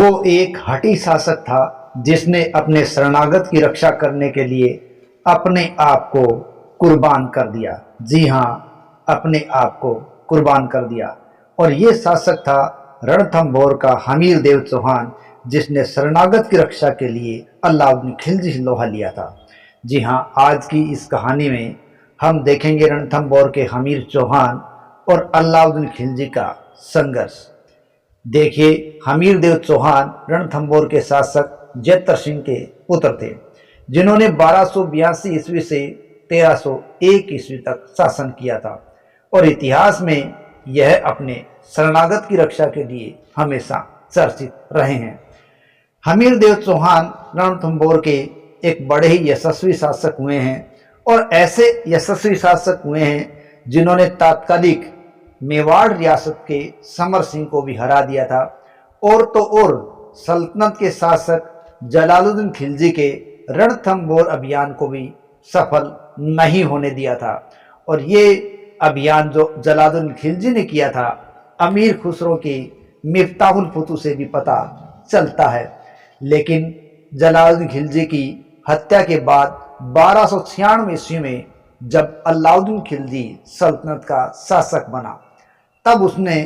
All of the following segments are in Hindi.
वो एक हठी शासक था जिसने अपने शरणागत की रक्षा करने के लिए अपने आप को कुर्बान कर दिया। जी हाँ, अपने आप को कुर्बान कर दिया। और ये शासक था रणथंभौर का हमीर देव चौहान, जिसने शरणागत की रक्षा के लिए अलाउद्दीन खिलजी से लोहा लिया था। जी हाँ, आज की इस कहानी में हम देखेंगे रणथंभौर के हमीर चौहान और अलाउद्दीन खिलजी का संघर्ष। देखिए, हमीर देव चौहान रणथंभौर के शासक जैतर सिंह के पुत्र थे, जिन्होंने 1282 ईस्वी से 1301 ईस्वी तक शासन किया था और इतिहास में यह अपने शरणागत की रक्षा के लिए हमेशा चर्चित रहे हैं। हमीर देव चौहान रणथंभौर के एक बड़े ही यशस्वी शासक हुए हैं और ऐसे यशस्वी शासक हुए हैं जिन्होंने तात्कालिक मेवाड़ रियासत के समर सिंह को भी हरा दिया था। और तो और सल्तनत के शासक जलालुद्दीन खिलजी के रणथंभौर अभियान को भी सफल नहीं होने दिया था। और ये अभियान जो जलालुद्दीन खिलजी ने किया था, अमीर खुसरो की मिफ्ताहुल फुतू से भी पता चलता है। लेकिन जलालुद्दीन खिलजी की हत्या के बाद 1296 ईस्वी में जब अलाउद्दीन खिलजी सल्तनत का शासक बना, तब उसने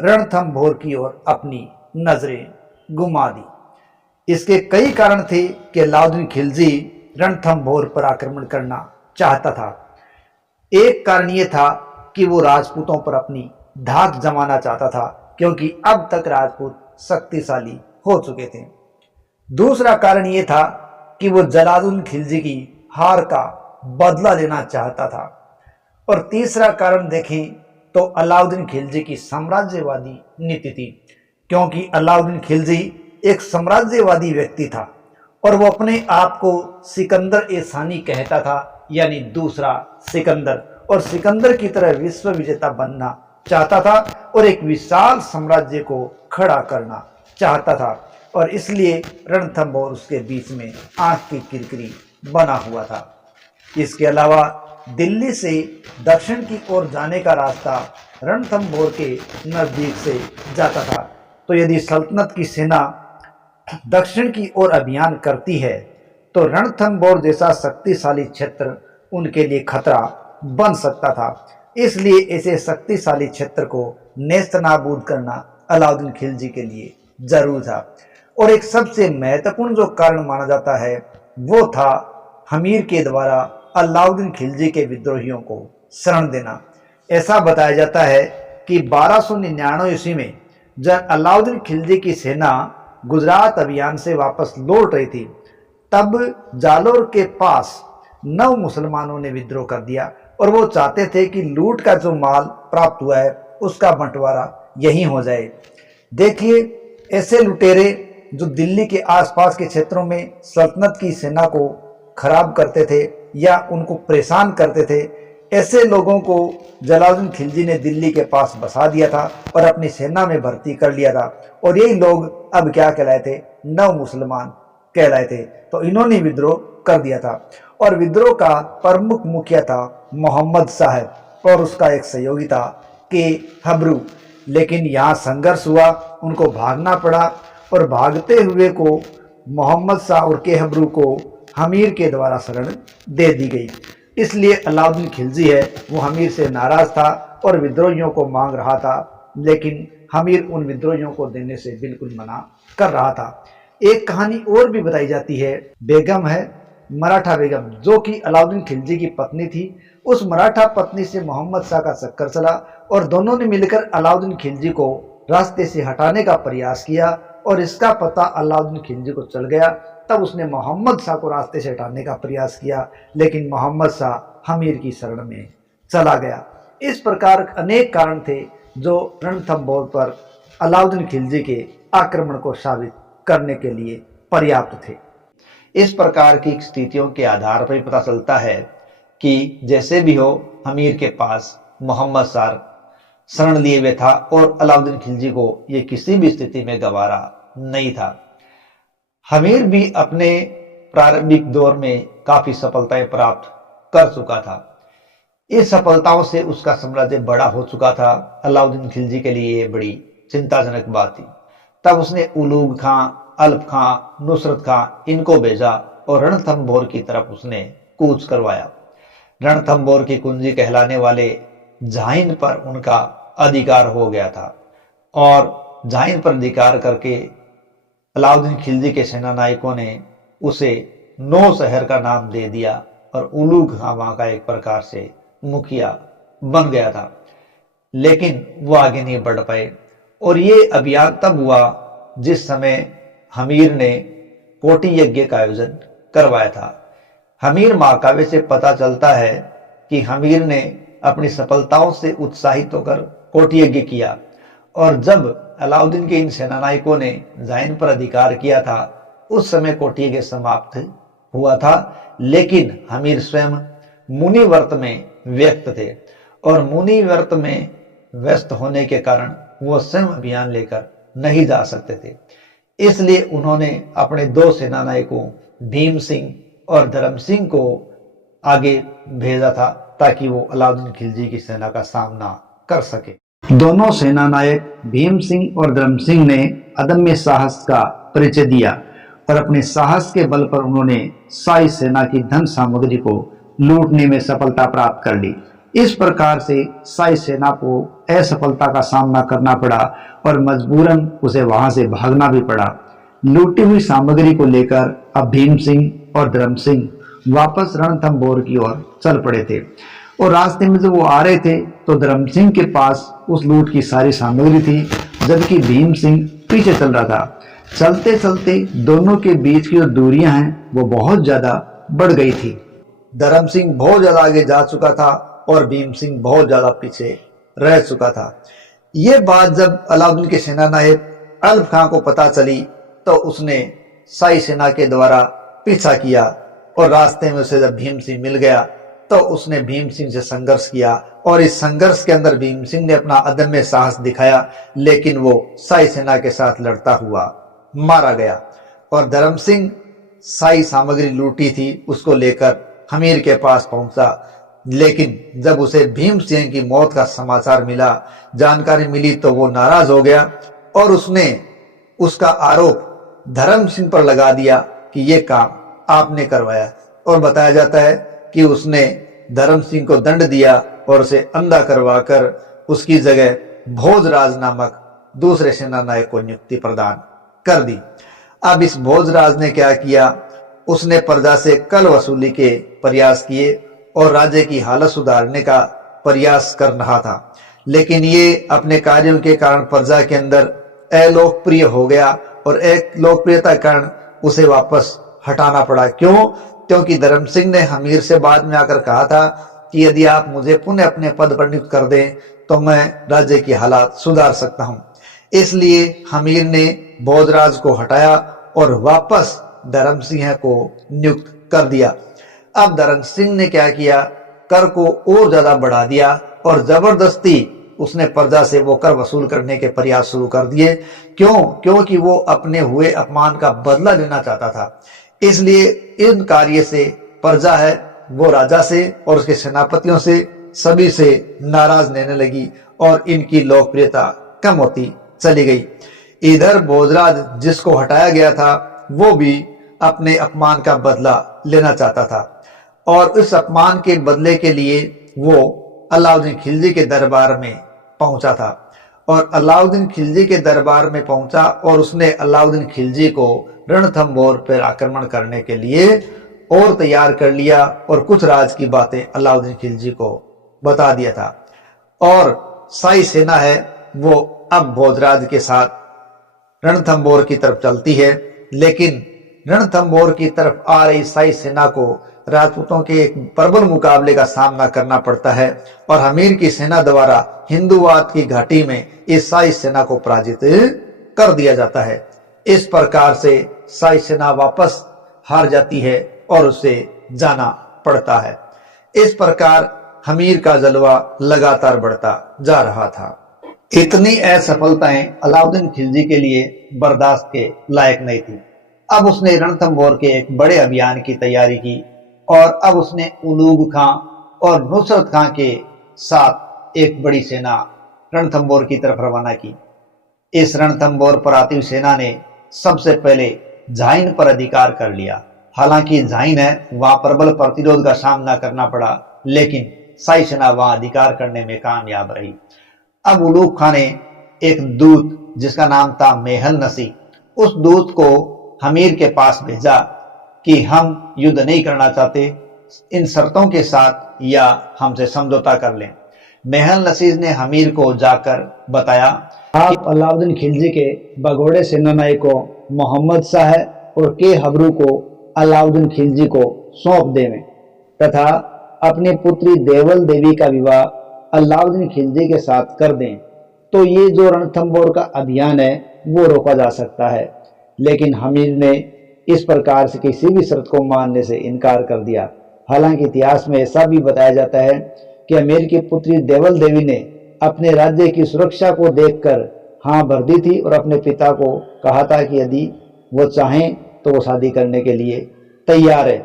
रणथंभौर की ओर अपनी नजरें घुमा दी। इसके कई कारण थे कि अलाउद्दीन खिलजी रणथंभौर पर आक्रमण करना चाहता था। एक कारण यह था कि वो राजपूतों पर अपनी धाक जमाना चाहता था, क्योंकि अब तक राजपूत शक्तिशाली हो चुके थे। दूसरा कारण यह था कि वो जलालुद्दीन खिलजी की हार का बदला लेना चाहता था। और तीसरा कारण देखें तो अलाउद्दीन खिलजी की साम्राज्यवादी नीति थी, क्योंकि अलाउद्दीन खिलजी एक साम्राज्यवादी व्यक्ति था और वो अपने आप को सिकंदर ए सानी कहता था, यानी दूसरा सिकंदर, और सिकंदर की तरह विश्व विजेता बनना चाहता था और एक विशाल साम्राज्य को खड़ा करना चाहता था। और इसलिए रणथंभौर उसके बीच में आंख की किरकिरी बना हुआ था। इसके अलावा दिल्ली से दक्षिण की ओर जाने का रास्ता रणथंभौर के नजदीक से जाता था। तो यदि सल्तनत की सेना दक्षिण की ओर अभियान करती है तो रणथंभौर जैसा शक्तिशाली क्षेत्र उनके लिए खतरा बन सकता था। इसलिए ऐसे शक्तिशाली क्षेत्र को नेस्तनाबूद करना अलाउद्दीन खिलजी के लिए जरूर था। और एक सबसे महत्वपूर्ण जो कारण माना जाता है वो था हमीर के द्वारा अलाउद्दीन खिलजी के विद्रोहियों को शरण देना। ऐसा बताया जाता है कि 1299 ईस्वी में जब अलाउद्दीन खिलजी की सेना गुजरात अभियान से वापस लौट रही थी, तब जालोर के पास 9 मुसलमानों ने विद्रोह कर दिया और वो चाहते थे कि लूट का जो माल प्राप्त हुआ है उसका बंटवारा यहीं हो जाए। देखिए, ऐसे लुटेरे जो दिल्ली के आसपास के क्षेत्रों में सल्तनत की सेना को खराब करते थे या उनको परेशान करते थे, ऐसे लोगों को जलालुद्दीन खिलजी ने दिल्ली के पास बसा दिया था और अपनी सेना में भर्ती कर लिया था। और यही लोग अब क्या कहलाए थे? नव मुसलमान कहलाए थे। तो इन्होंने विद्रोह कर दिया था और विद्रोह का प्रमुख मुखिया था मोहम्मद साहब और उसका एक सहयोगी था के हब्रू। लेकिन यहाँ संघर्ष हुआ, उनको भागना पड़ा और भागते हुए को मोहम्मद शाह और के हब्रू को हमीर के द्वारा शरण दे दी गई। इसलिए अलाउद्दीन खिलजी है वो हमीर से नाराज था और विद्रोहियों को मांग रहा था, लेकिन हमीर उन विद्रोहियों को देने से बिल्कुल मना कर रहा था। एक कहानी और भी बताई जाती है, बेगम है मराठा बेगम, जो कि अलाउद्दीन खिलजी की पत्नी थी। उस मराठा पत्नी से मोहम्मद शाह का चक्कर चला और दोनों ने मिलकर अलाउद्दीन खिलजी को रास्ते से हटाने का प्रयास किया और इसका पता अलाउद्दीन खिलजी को चल गया। तब उसने मोहम्मद शाह को रास्ते से हटाने का प्रयास किया, लेकिन मोहम्मद शाह हमीर की शरण में चला गया। इस प्रकार अनेक कारण थे जो रणथंभौर पर अलाउद्दीन खिलजी के आक्रमण को साबित करने के लिए पर्याप्त थे। इस प्रकार की स्थितियों के आधार पर पता चलता है कि जैसे भी हो, हमीर के पास मोहम्मद शाह शरण लिए हुए था और अलाउद्दीन खिलजी को ये किसी भी स्थिति में गवारा नहीं था। हमीर भी अपने प्रारंभिक दौर में काफी सफलताएं प्राप्त कर चुका था। इस सफलताओं से उसका साम्राज्य बड़ा हो चुका था। अलाउद्दीन खिलजी के लिए ये बड़ी चिंताजनक बात थी। तब उसने उलूग खां, अल्प खां, नुसरत खां इनको भेजा और रणथंभौर की तरफ उसने कूच करवाया। रणथंभौर की कुंजी कहलाने वाले झाइन पर उनका अधिकार हो गया था और झाइन पर अधिकार करके अलाउद्दीन खिलजी के सेना नायकों ने उसे नौ शहर का नाम दे दिया और उलूग खां वहां का एक प्रकार से मुखिया बन गया था, लेकिन वो आगे नहीं बढ़ पाए। और ये अभियान तब हुआ जिस समय हमीर ने कोटि यज्ञ का आयोजन करवाया था। हमीर महाकाव्य से पता चलता है कि हमीर ने अपनी सफलताओं से उत्साहित होकर कोटि यज्ञ किया और जब अलाउद्दीन के इन सेनानायकों ने जाइन पर अधिकार किया था उस समय कोटि यज्ञ समाप्त हुआ था, लेकिन हमीर स्वयं मुनि व्रत में व्यक्त थे और मुनि व्रत में व्यस्त होने के कारण वो स्वयं अभियान लेकर नहीं जा सकते थे। इसलिए उन्होंने अपने दो सेनानायकों भीम सिंह और धर्म सिंह को आगे भेजा था ताकि वो अलाउद्दीन खिलजी की सेना का सामना कर सके। दोनों सेनानायक भीम सिंह और धर्म सिंह ने अदम्य साहस का परिचय दिया और अपने साहस के बल पर उन्होंने शाही सेना की धन सामग्री को लूटने में सफलता प्राप्त कर ली। इस प्रकार से शाही सेना को असफलता का सामना करना पड़ा और मजबूरन उसे वहां से भागना भी पड़ा। लूटी हुई सामग्री को लेकर अब भीम सिंह और धर्म सिंह वापस रणथंभौर की ओर चल पड़े थे और रास्ते में जब वो आ रहे थे तो धर्म सिंह के पास उस लूट की सारी सामग्री थी, जबकि भीम सिंह पीछे चल रहा था। चलते चलते दोनों के बीच की जो दूरियां हैं वो बहुत ज्यादा बढ़ गई थी। धर्म सिंह बहुत ज्यादा आगे जा चुका था और भीम सिंह बहुत ज्यादा पीछे रह चुका था। ये बात जब अलाउद्दीन के सेनानायक अल्प खां को पता चली तो उसने शाही सेना के द्वारा पीछा किया और रास्ते में उसे जब भीम सिंह मिल गया तो उसने भीम सिंह से संघर्ष किया और इस संघर्ष के अंदर भीम सिंह ने अपना अदम्य साहस दिखाया, लेकिन वो शाही सेना के साथ लड़ता हुआ मारा गया। और धर्म सिंह शाही सामग्री लूटी थी उसको लेकर हमीर के पास पहुंचा, लेकिन जब उसे भीम सिंह की मौत का समाचार मिला, जानकारी मिली तो वो नाराज हो गया और उसने उसका आरोप धर्म सिंह पर लगा दिया कि ये काम आपने करवाया। और बताया जाता है कि उसने धर्म सिंह को दंड दिया और उसे अंधा करवाकर उसकी जगह भोजराज नामक दूसरे सेनानायक को नियुक्ति प्रदान कर दी। अब इस भोजराज ने क्या किया, उसने प्रजा से कर वसूली के प्रयास किए और राज्य की हालत सुधारने का प्रयास कर रहा था, लेकिन ये अपने कार्यों के कारण प्रजा के अंदर अलोकप्रिय हो गया और एक लोकप्रियता के कारण उसे वापस हटाना पड़ा। क्यों? क्योंकि धर्म सिंह ने हमीर से बाद में आकर कहा था कि यदि आप मुझे पुनः अपने पद पर नियुक्त कर दें तो मैं राज्य की हालात सुधार सकता हूं। इसलिए हमीर ने भोजराज को हटाया और वापस धर्म सिंह को नियुक्त कर दिया। अब धर्म सिंह ने क्या किया, कर को और ज्यादा बढ़ा दिया और जबरदस्ती उसने प्रजा से वो कर वसूल करने के प्रयास शुरू कर दिए। क्यों? क्योंकि वो अपने हुए अपमान का बदला लेना चाहता था। इसलिए इन कार्य से प्रजा है वो राजा से और उसके सेनापतियों से सभी से नाराज रहने लगी और इनकी लोकप्रियता कम होती चली गई। इधर भोजराज जिसको हटाया गया था वो भी अपने अपमान का बदला लेना चाहता था और इस अपमान के बदले के लिए वो अलाउद्दीन खिलजी के दरबार में पहुंचा था और अलाउद्दीन खिलजी के दरबार में पहुंचा और उसने अलाउद्दीन खिलजी को रणथंभौर पर आक्रमण करने के लिए और तैयार कर लिया और कुछ राज की बातें अलाउद्दीन खिलजी को बता दिया था। और शाही सेना है वो अब भोजराज के साथ रणथंभौर की तरफ चलती है, लेकिन रणथंभौर की तरफ आ रही शाही सेना को राजपूतों के एक प्रबल मुकाबले का सामना करना पड़ता है और हमीर की सेना द्वारा हिंदुवाद की घाटी में इस शाही सेना को पराजित कर दिया जाता है। इस प्रकार से शाही सेना वापस हार जाती है और उसे जाना पड़ता है। इस प्रकार हमीर का जलवा लगातार बढ़ता जा रहा था। इतनी असफलताएं अलाउद्दीन खिलजी के लिए बर्दाश्त के लायक नहीं थी। अब उसने रणथंभौर के एक बड़े अभियान की तैयारी की और अब उसने उलूग खां और नुसरत खां के साथ एक बड़ी सेना रणथंभौर की तरफ रवाना की। इस रणथंभौर पर आती हुई सेना ने सबसे पहले झाइन पर अधिकार कर लिया। हालांकि झाइन है वहां प्रबल प्रतिरोध का सामना करना पड़ा, लेकिन शाही सेना वहां अधिकार करने में कामयाब रही। अब उलूग खां ने एक दूत जिसका नाम था मेहल नसी, उस दूत को हमीर के पास भेजा कि हम युद्ध नहीं करना चाहते, इन शर्तों के साथ या हमसे समझौता कर लें। मेहल नसीज ने हमीर को जाकर बताया, आप अलाउद्दीन खिलजी के भगोड़े सेनानायक को मोहम्मद शाह और के हबरू को अलाउद्दीन खिलजी को सौंप देवें तथा अपनी पुत्री देवल देवी का विवाह अलाउद्दीन खिलजी के साथ कर दें, तो ये जो रणथंभौर का अभियान है वो रोका जा सकता है। लेकिन हमीर ने इस प्रकार से किसी भी शर्त को मानने से इनकार कर दिया। हालांकि इतिहास में ऐसा भी बताया जाता है कि अमीर की पुत्री देवल देवी ने अपने राज्य की सुरक्षा को देखकर हाँ भर दी थी और अपने पिता को कहा था कि यदि वो चाहें तो वो शादी करने के लिए तैयार है।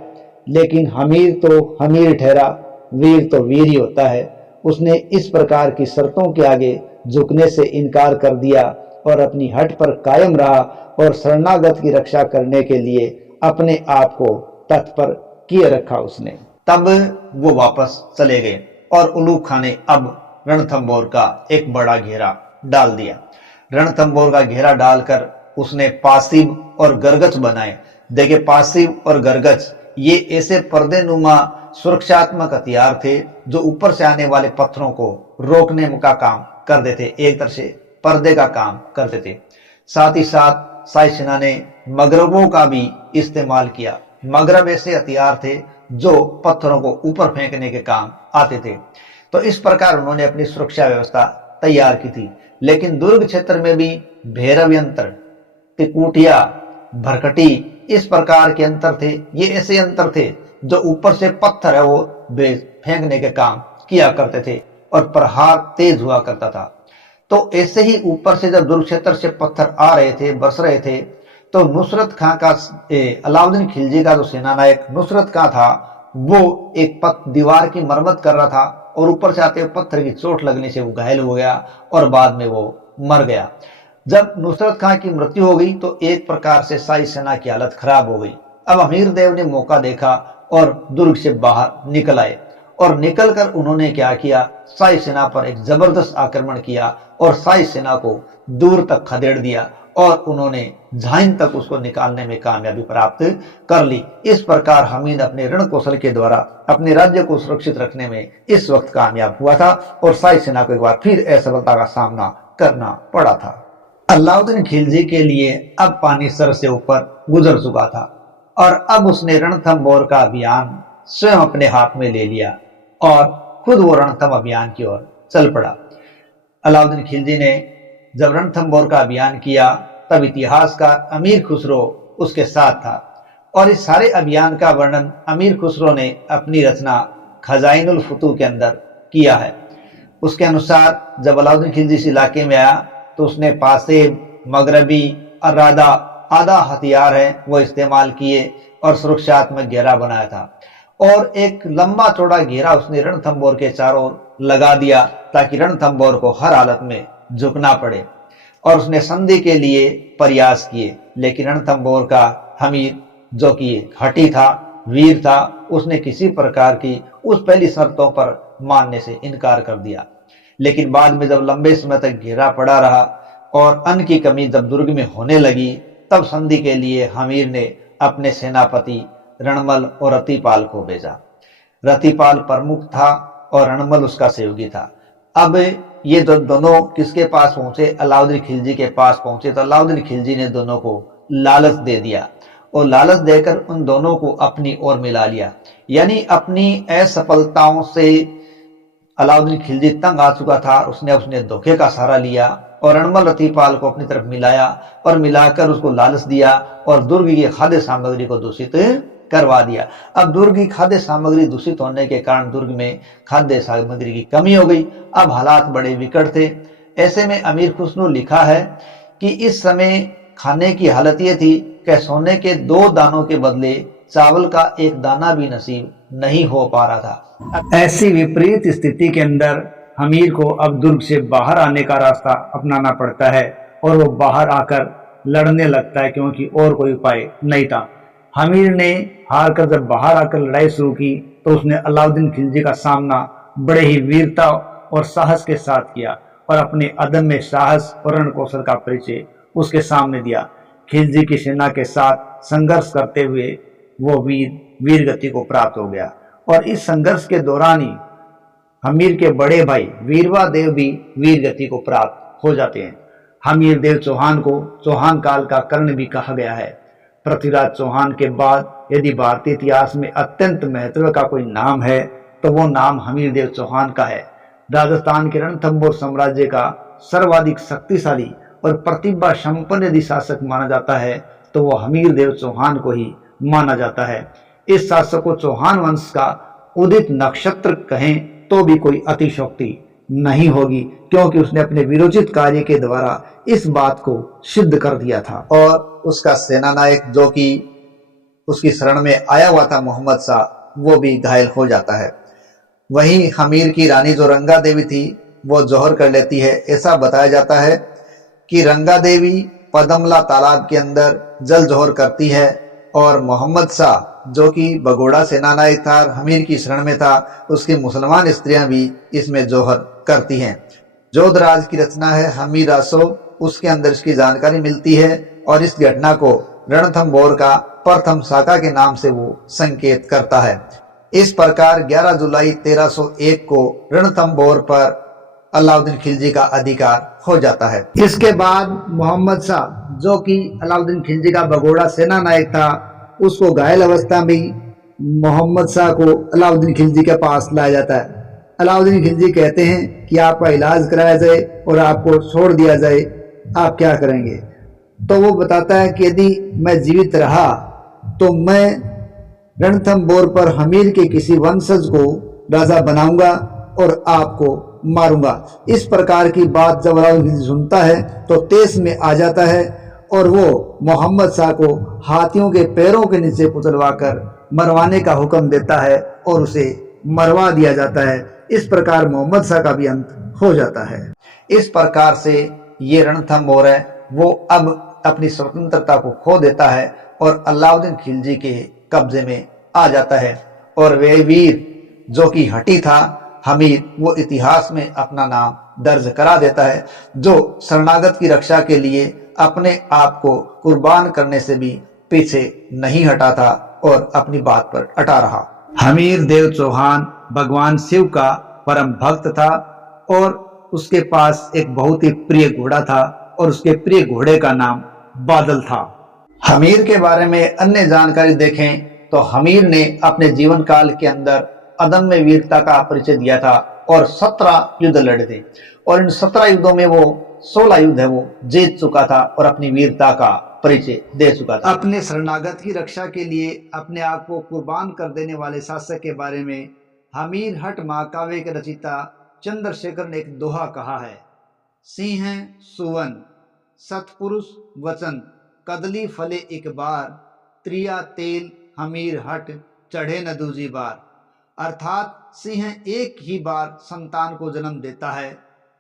लेकिन हमीर तो हमीर ठहरा, वीर तो वीर ही होता है। उसने इस प्रकार की शर्तों के आगे झुकने से इनकार कर दिया और अपनी हट पर कायम रहा और शरणागत की रक्षा करने के लिए अपने आप को तत्पर किए रखा उसने। तब वो वापस चले गए और उलूग खां ने अब रणथंभौर का एक बड़ा घेरा डाल दिया। रणथंभौर का घेरा डालकर उसने पासिब और गरगच बनाए। देखिए, पासिब और गरगच ये ऐसे पर्देनुमा सुरक्षात्मक हथियार थे जो ऊपर से आने वाले पत्थरों को रोकने का काम कर देते, एक तरह से पर्दे का काम करते थे। साथ ही साथ शाही सेना ने मगरबों का भी इस्तेमाल किया। मगरब ऐसे हथियार थे जो पत्थरों को ऊपर फेंकने के काम आते थे। तो इस प्रकार उन्होंने अपनी सुरक्षा व्यवस्था तैयार की थी। लेकिन दुर्ग क्षेत्र में भी भैरव यंत्र, तिकुटिया, भरकटी, इस प्रकार के यंत्र थे। ये ऐसे यंत्र थे जो ऊपर से पत्थर है वो फेंकने के काम किया करते थे और प्रहार तेज हुआ करता था। तो ऐसे ही ऊपर से जब दुर्ग क्षेत्र से पत्थर आ रहे थे, बरस रहे थे, तो नुसरत खां का अलाउद्दीन खिलजी का जो सेनानायक नुसरत खां था वो एक दीवार की मरम्मत कर रहा था और ऊपर से आते हुए पत्थर की चोट लगने से वो घायल हो गया और बाद में वो मर गया। जब नुसरत खां की मृत्यु हो गई तो एक प्रकार से शाही सेना की हालत खराब हो गई। अब अमीर देव ने मौका देखा और दुर्ग से बाहर निकल आए और निकलकर उन्होंने क्या किया, शाही सेना पर एक जबरदस्त आक्रमण किया और शाही सेना को दूर तक खदेड़ दिया और उन्होंने झाइन तक उसको निकालने में कामयाबी प्राप्त कर ली। इस प्रकार हमीद अपने रण कौशल के द्वारा अपने राज्य को सुरक्षित रखने में इस वक्त कामयाब हुआ था और शाही सेना को एक बार फिर असफलता का सामना करना पड़ा था। अलाउद्दीन खिलजी के लिए अब पानी सर से ऊपर गुजर चुका था और अब उसने रणथंभौर का अभियान स्वयं अपने हाथ में ले लिया और खुद वो रणथंभ अभियान की ओर चल पड़ा। अलाउद्दीन खिलजी ने जब रणथंभौर का अभियान किया तब इतिहासकार अमीर खुसरो उसके साथ था और इस सारे अभियान का वर्णन अमीर खुसरो ने अपनी रचना खजाइनुल फुतूह के अंदर किया है। उसके अनुसार जब अलाउद्दीन खिलजी इस इलाके में आया तो उसने पासेब, मगरबी और रादा आधा हथियार है वो इस्तेमाल किए और सुरक्षात्मक घेरा बनाया था और एक लंबा चौड़ा घेरा उसने रणथंभौर के चारों ओर लगा दिया ताकि रणथंभौर को हर हालत में झुकना पड़े और उसने संधि के लिए प्रयास किए। लेकिन रणथंभौर का हमीर जो कि हठी था, वीर था, उसने किसी प्रकार की उस पहली शर्तों पर मानने से इनकार कर दिया। लेकिन बाद में जब लंबे समय तक घेरा पड़ा रहा और अन्न की कमी जब दुर्ग में होने लगी तब संधि के लिए हमीर ने अपने सेनापति रणमल और रतिपाल को भेजा। रतिपाल प्रमुख था और रणमल उसका सहयोगी था। अब ये दोनों किसके पास पहुंचे, अलाउद्दीन खिलजी के पास पहुंचे। तो अलाउद्दीन खिलजी ने दोनों को लालच दे दिया और लालच देकर उन दोनों को अपनी ओर मिला लिया। यानी अपनी असफलताओं से अलाउद्दीन खिलजी तंग आ चुका था, उसने धोखे का सहारा लिया और रणमल रतिपाल को अपनी तरफ मिलाया और मिलाकर उसको लालच दिया और दुर्ग की खाद्य सामग्री को दूषित करवा दिया। अब दुर्ग की खाद्य सामग्री दूषित होने के कारण दुर्ग में खाद्य सामग्री की कमी हो गई। अब हालात बड़े विकट थे। ऐसे में अमीर खुसरो लिखा है कि इस समय खाने की हालत यह थी कि सोने के 2 दानों के बदले चावल का 1 दाना भी नसीब नहीं हो पा रहा था। ऐसी विपरीत स्थिति के अंदर हमीर को अब दुर्ग से बाहर आने का रास्ता अपनाना पड़ता है और वो बाहर आकर लड़ने लगता है, क्योंकि और कोई उपाय नहीं था। हमीर ने हार कर जब बाहर आकर लड़ाई शुरू की तो उसने अलाउद्दीन खिलजी का सामना बड़े ही वीरता और साहस के साथ किया और अपने अदम्य साहस और रणकौशल का परिचय उसके सामने दिया। खिलजी की सेना के साथ संघर्ष करते हुए वो वीर गति को प्राप्त हो गया और इस संघर्ष के दौरान ही हमीर के बड़े भाई वीरवा देव भी वीर गति को प्राप्त हो जाते हैं। हमीर देव चौहान को चौहान काल का कर्ण भी कहा गया है। पृथ्वीराज चौहान के बाद यदि भारतीय इतिहास में अत्यंत महत्व का कोई नाम है तो वो नाम हमीर देव चौहान का है। राजस्थान के रणथंभौर साम्राज्य का सर्वाधिक शक्तिशाली और प्रतिभा संपन्न यदि शासक माना जाता है तो वो हमीर देव चौहान को ही माना जाता है। इस शासक को चौहान वंश का उदित नक्षत्र कहें तो भी कोई अतिशयोक्ति नहीं होगी, क्योंकि उसने अपने वीरोचित कार्य के द्वारा इस बात को सिद्ध कर दिया था। और उसका सेनानायक जो कि उसकी शरण में आया हुआ था मोहम्मद शाह, वो भी घायल हो जाता है। वहीं हमीर की रानी जो रंगा देवी थी वो जौहर कर लेती है। ऐसा बताया जाता है कि रंगा देवी पदमला तालाब के अंदर जल जौहर करती है और मोहम्मद शाह जो कि भगोड़ा सेनानायक था, हमीर की शरण में था, उसकी मुसलमान स्त्रियां भी इसमें जौहर करती हैं। जोधराज की रचना है हमीर रासो, उसके अंदर इसकी जानकारी मिलती है और इस घटना को रणथंभौर का प्रथम शाखा के नाम से वो संकेत करता है। इस प्रकार 11 जुलाई 1301 को रणथंभौर पर अलाउद्दीन खिलजी का अधिकार हो जाता है। इसके बाद मोहम्मद शाह जो कि अलाउद्दीन खिलजी का भगोड़ा सेना नायक था, उसको घायल अवस्था में मोहम्मद शाह को अलाउद्दीन खिलजी के पास लाया जाता है। अलाउद्दीन खिलजी कहते हैं कि आपका इलाज कराया जाए और आपको छोड़ दिया जाए, आप क्या करेंगे? तो वो बताता है कि यदि मैं जीवित रहा तो मैं रणथंभौर पर हमीर के किसी वंशज को राजा बनाऊंगा और आपको मारूंगा। इस प्रकार की बात जब अलाउद्दीन सुनता है तो तेज में आ जाता है और वो मोहम्मद शाह को हाथियों के पैरों के नीचे कुचलवाकर मरवाने का हुक्म देता है और उसे मरवा दिया जाता है। इस प्रकार मोहम्मद शाह का भी अंत हो जाता है। इस प्रकार से ये रणथंभौर है वो अब अपनी स्वतंत्रता को खो देता है और अलाउद्दीन खिलजी के कब्जे में आ जाता है और वे वीर जो कि हटी था हमीर, वो इतिहास में अपना नाम दर्ज करा देता है, जो शरणागत की रक्षा के लिए अपने आप को कुर्बान करने से भी पीछे नहीं हटा था और अपनी बात पर अटा रहा। हमीर देव चौहान भगवान शिव का परम भक्त था और उसके पास एक बहुत ही प्रिय घोड़ा था और उसके प्रिय घोड़े का नाम बादल था। हमीर के बारे में अन्य जानकारी देखें तो हमीर ने अपने जीवन काल के अंदर अदम्य वीरता का परिचय दिया था और 17 युद्ध लड़े थे और इन 17 युद्धों में वो 16 युद्ध है वो जीत चुका था और अपनी वीरता का परिचय दे चुका था। अपने शरणागत की रक्षा के लिए अपने आप को कुर्बान कर देने वाले शासक के बारे में हमीर हट महाकाव्य के रचयिता चंद्रशेखर ने एक दोहा कहा है, सिंह सुवन सतपुरुष वचन कदली फले एक बार, त्रिया तेल हमीर हट चढ़े न दूजी बार। अर्थात सिंह एक ही बार संतान को जन्म देता है,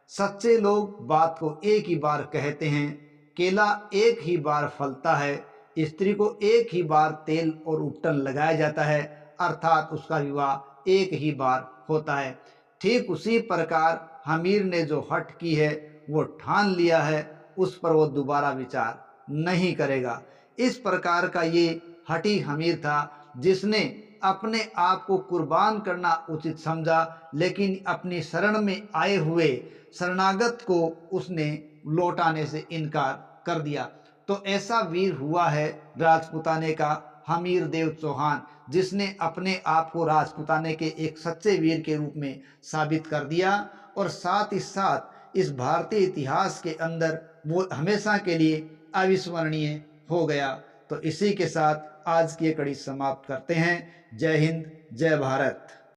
सच्चे लोग बात को एक ही बार कहते हैं, केला एक ही बार फलता है, स्त्री को एक ही बार तेल और उपटन लगाया जाता है, अर्थात उसका विवाह एक ही बार होता है। ठीक उसी प्रकार हमीर ने जो हट की है वो ठान लिया है, उस पर वो दोबारा विचार नहीं करेगा। इस प्रकार का ये हठी हमीर था जिसने अपने आप को कुर्बान करना उचित समझा, लेकिन अपनी शरण में आए हुए शरणागत को उसने लौटाने से इनकार कर दिया। तो ऐसा वीर हुआ है राजपुताने का हमीर देव चौहान, जिसने अपने आप को राजपुताने के एक सच्चे वीर के रूप में साबित कर दिया और साथ ही साथ इस भारतीय इतिहास के अंदर वो हमेशा के लिए अविस्मरणीय हो गया। तो इसी के साथ आज की ये कड़ी समाप्त करते हैं। जय हिंद, जय भारत।